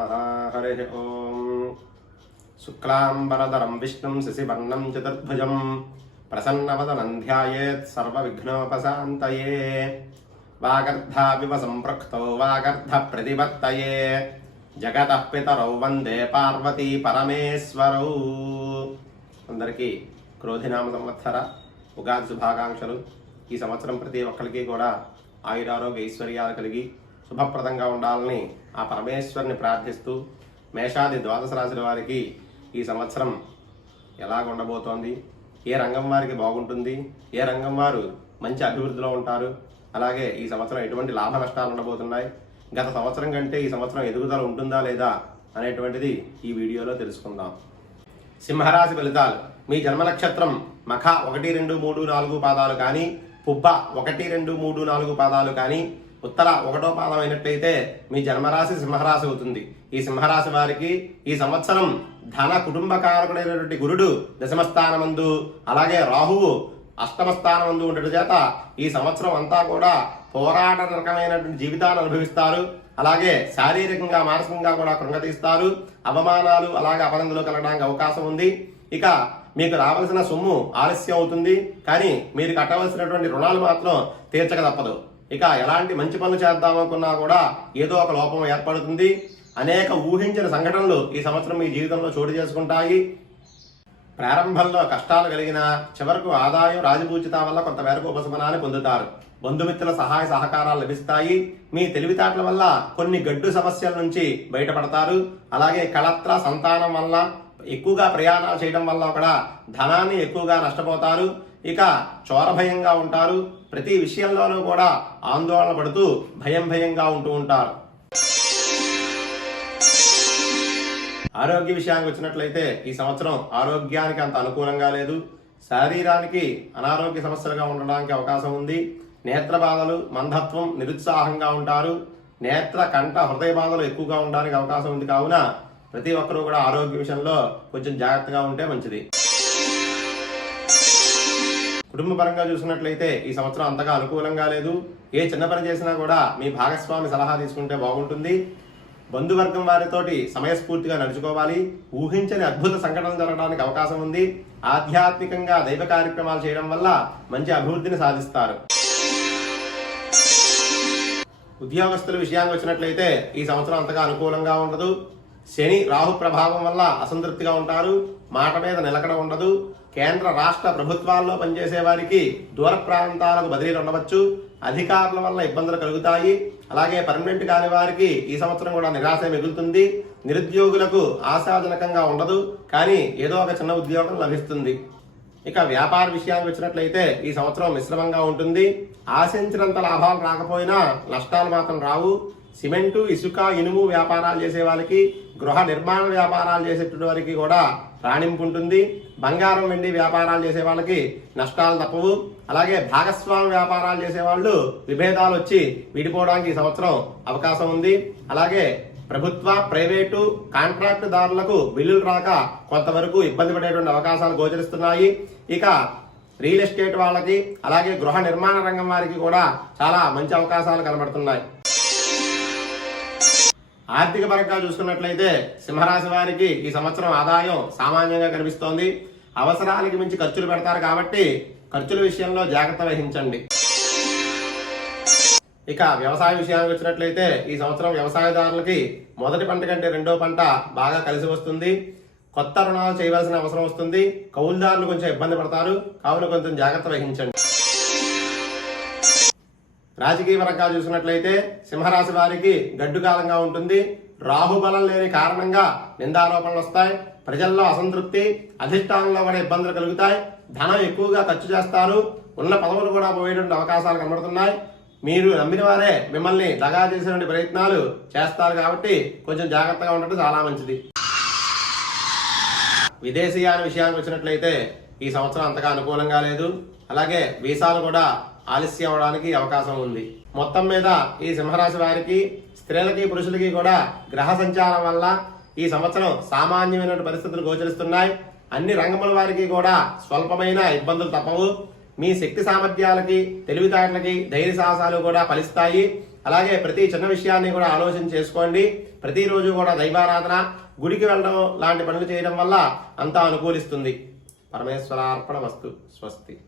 నమః. హరి ఓం. శుక్లాంబరధరం విష్ణుం శశివర్ణం చతుర్భుజం ప్రసన్నవదనం ధ్యాయేత్ సర్వవిఘ్నోపశాంతయే. వాగర్ధావివ సంపృక్తౌ వాగర్ధ ప్రతిపత్తయే జగతః పితరౌ వందే పార్వతీ పరమేశ్వరౌ. అందరికీ క్రోధినామ సంవత్సర ఉగాది శుభాకాంక్షలు. ఈ సంవత్సరం ప్రతి ఒక్కరికి కూడా ఆయురారోగ్య ఐశ్వర్యాలు కలిగి శుభప్రదంగా ఉండాలని ఆ పరమేశ్వరుని ప్రార్థిస్తూ, మేషాది ద్వాదశ రాశుల వారికి ఈ సంవత్సరం ఎలాగ ఉండబోతోంది, ఏ రంగం వారికి బాగుంటుంది, ఏ రంగం వారు మంచి అభివృద్ధిలో ఉంటారు, అలాగే ఈ సంవత్సరం ఎటువంటి లాభ నష్టాలు ఉండబోతున్నాయి, గత సంవత్సరం కంటే ఈ సంవత్సరం ఎదుగుదల ఉంటుందా లేదా అనేటువంటిది ఈ వీడియోలో తెలుసుకుందాం. సింహరాశి ఫలితాలు. మీ జన్మ నక్షత్రం మఖ 1, 2, 3, 4 పాదాలు కానీ, పుబ్బ 1, 2, 3, 4 పాదాలు కానీ, ఉత్తర 1వ పాదం అయినట్లయితే మీ జన్మరాశి సింహరాశి అవుతుంది. ఈ సింహరాశి వారికి ఈ సంవత్సరం ధన కుటుంబకారకుడైనటువంటి గురుడు దశమస్థానమందు, అలాగే రాహువు అష్టమ స్థానమందు ఉండటం చేత ఈ సంవత్సరం అంతా కూడా పోరాట రకమైనటువంటి జీవితాన్ని అనుభవిస్తారు. అలాగే శారీరకంగా మానసికంగా కూడా కృంగతీస్తారు. అవమానాలు అలాగే అపనందులు కలగడానికి అవకాశం ఉంది. ఇక మీకు రావాల్సిన సొమ్ము ఆలస్యం అవుతుంది, కానీ మీరు కట్టవలసినటువంటి రుణాలు మాత్రం తీర్చక తప్పదు. ఇక ఎలాంటి మంచి పనులు చేద్దామనుకున్నా కూడా ఏదో ఒక లోపం ఏర్పడుతుంది. అనేక ఊహించిన సంఘటనలు ఈ సంవత్సరం మీ జీవితంలో చోటు చేసుకుంటాయి. ప్రారంభంలో కష్టాలు కలిగిన చివరకు ఆదాయం రాజపూజిత వల్ల కొంతమేరకు ఉపశమనాన్ని పొందుతారు. బంధుమిత్రుల సహాయ సహకారాలు లభిస్తాయి. మీ తెలివితేటల వల్ల కొన్ని గడ్డు సమస్యల నుంచి బయటపడతారు. అలాగే కళత్ర సంతానం వల్ల ఎక్కువగా ప్రయాణాలు చేయడం వల్ల కూడా ధనాన్ని ఎక్కువగా నష్టపోతారు. ఇక చోరభయంగా ఉంటారు. ప్రతి విషయంలోనూ కూడా ఆందోళన పడుతూ భయంగా ఉంటూ ఉంటారు. ఆరోగ్య విషయానికి వచ్చినట్లయితే ఈ సంవత్సరం ఆరోగ్యానికి అంత అనుకూలంగా లేదు. శరీరానికి అనారోగ్య సమస్యలుగా ఉండడానికి అవకాశం ఉంది. నేత్ర బాధలు, మందత్వం, నిరుత్సాహంగా ఉంటారు. నేత్ర కంఠ హృదయ బాధలు ఎక్కువగా ఉండడానికి అవకాశం ఉంది. కావున ప్రతి ఒక్కరూ కూడా ఆరోగ్య విషయంలో కొంచెం జాగ్రత్తగా ఉంటే మంచిది. కుటుంబ పరంగా చూసినట్లయితే ఈ సంవత్సరం అంతగా అనుకూలంగా లేదు. ఏ చిన్న పని చేసినా కూడా మీ భాగస్వామి సలహా తీసుకుంటే బాగుంటుంది. బంధువర్గం వారితోటి సమయస్ఫూర్తిగా నడుచుకోవాలి. ఊహించని అద్భుత సంఘటనలు జరగడానికి అవకాశం ఉంది. ఆధ్యాత్మికంగా దైవ కార్యక్రమాలు చేయడం వల్ల మంచి అభివృద్ధిని సాధిస్తారు. ఉద్యోగస్తుల విషయానికి వచ్చినట్లయితే ఈ సంవత్సరం అంతగా అనుకూలంగా ఉండదు. శని రాహు ప్రభావం వల్ల అసంతృప్తిగా ఉంటారు. మాట మీద నిలకడ ఉండదు. కేంద్ర రాష్ట్ర ప్రభుత్వాల్లో పనిచేసే వారికి దూర ప్రాంతాలకు బదిలీలు ఉండవచ్చు. అధికారుల వల్ల ఇబ్బందులు కలుగుతాయి. అలాగే పర్మనెంట్ కాని వారికి ఈ సంవత్సరం కూడా నిరాశ మిగులుతుంది. నిరుద్యోగులకు ఆశాజనకంగా ఉండదు, కానీ ఏదో ఒక చిన్న ఉద్యోగం లభిస్తుంది. ఇక వ్యాపార విషయానికి వచ్చినట్లయితే ఈ సంవత్సరం మిశ్రమంగా ఉంటుంది. ఆశించినంత లాభాలు రాకపోయినా నష్టాలు మాత్రం రావు. సిమెంటు, ఇసుక, ఇనుము వ్యాపారాలు చేసే వాళ్ళకి, గృహ నిర్మాణ వ్యాపారాలు చేసేటువంటి వారికి కూడా రాణింపు ఉంటుంది. బంగారం, వెండి వ్యాపారాలు చేసే వాళ్ళకి నష్టాలు తప్పవు. అలాగే భాగస్వామి వ్యాపారాలు చేసే వాళ్ళు విభేదాలు వచ్చి విడిపోవడానికి ఈ సంవత్సరం అవకాశం ఉంది. అలాగే ప్రభుత్వ, ప్రైవేటు కాంట్రాక్ట్ దారులకు బిల్లులు రాక కొంతవరకు ఇబ్బంది పడేటువంటి అవకాశాలు గోచరిస్తున్నాయి. ఇక రియల్ ఎస్టేట్ వాళ్ళకి, అలాగే గృహ నిర్మాణ రంగం వారికి కూడా చాలా మంచి అవకాశాలు కనబడుతున్నాయి. ఆర్థిక పరంగా చూసుకున్నట్లయితే సింహరాశి వారికి ఈ సంవత్సరం ఆదాయం సామాన్యంగా కనిపిస్తోంది. అవసరానికి మించి ఖర్చులు పెడతారు కాబట్టి ఖర్చుల విషయంలో జాగ్రత్త వహించండి. ఇక వ్యవసాయ విషయానికి వచ్చినట్లయితే ఈ సంవత్సరం వ్యవసాయదారులకి మొదటి పంట కంటే రెండో పంట బాగా కలిసి వస్తుంది. కొత్త రుణాలు చేయవలసిన అవసరం వస్తుంది. కౌలుదారులు కొంచెం ఇబ్బంది పడతారు, కావున కొంచెం జాగ్రత్త వహించండి. రాజకీయ పరంగా చూసినట్లయితే సింహరాశి వారికి గడ్డు కాలంగా ఉంటుంది. రాహుబలం లేని కారణంగా నిందారోపణలు వస్తాయి. ప్రజల్లో అసంతృప్తి, అధిష్టానంలో కూడా ఇబ్బందులు కలుగుతాయి. ధనం ఎక్కువగా ఖర్చు చేస్తారు. ఉన్న పదవులు కూడా పోయేటువంటి అవకాశాలు కనబడుతున్నాయి. మీరు నమ్మిన వారే మిమ్మల్ని దగా చేసేటువంటి ప్రయత్నాలు చేస్తారు కాబట్టి కొంచెం జాగ్రత్తగా ఉండటం చాలా మంచిది. విదేశీయాన విషయానికి వచ్చినట్లయితే ఈ సంవత్సరం అంతగా అనుకూలంగా లేదు. అలాగే వీసాలు కూడా ఆలస్యం అవడానికి అవకాశం ఉంది. మొత్తం మీద ఈ సింహరాశి వారికి, స్త్రీలకి పురుషులకి కూడా గ్రహ సంచారం వల్ల ఈ సంవత్సరం సామాన్యమైన పరిస్థితులు గోచరిస్తున్నాయి. అన్ని రంగముల వారికి కూడా స్వల్పమైన ఇబ్బందులు తప్పవు. మీ శక్తి సామర్థ్యాలకి, తెలివితేటలకి, ధైర్య సాహసాలు కూడా ఫలిస్తాయి. అలాగే ప్రతి చిన్న విషయాన్ని కూడా ఆలోచన చేసుకోండి. ప్రతిరోజు కూడా దైవారాధన, గుడికి వెళ్ళడం లాంటి పనులు చేయడం వల్ల అంతా అనుకూలిస్తుంది. పరమేశ్వరార్పణమస్తు. స్వస్తి.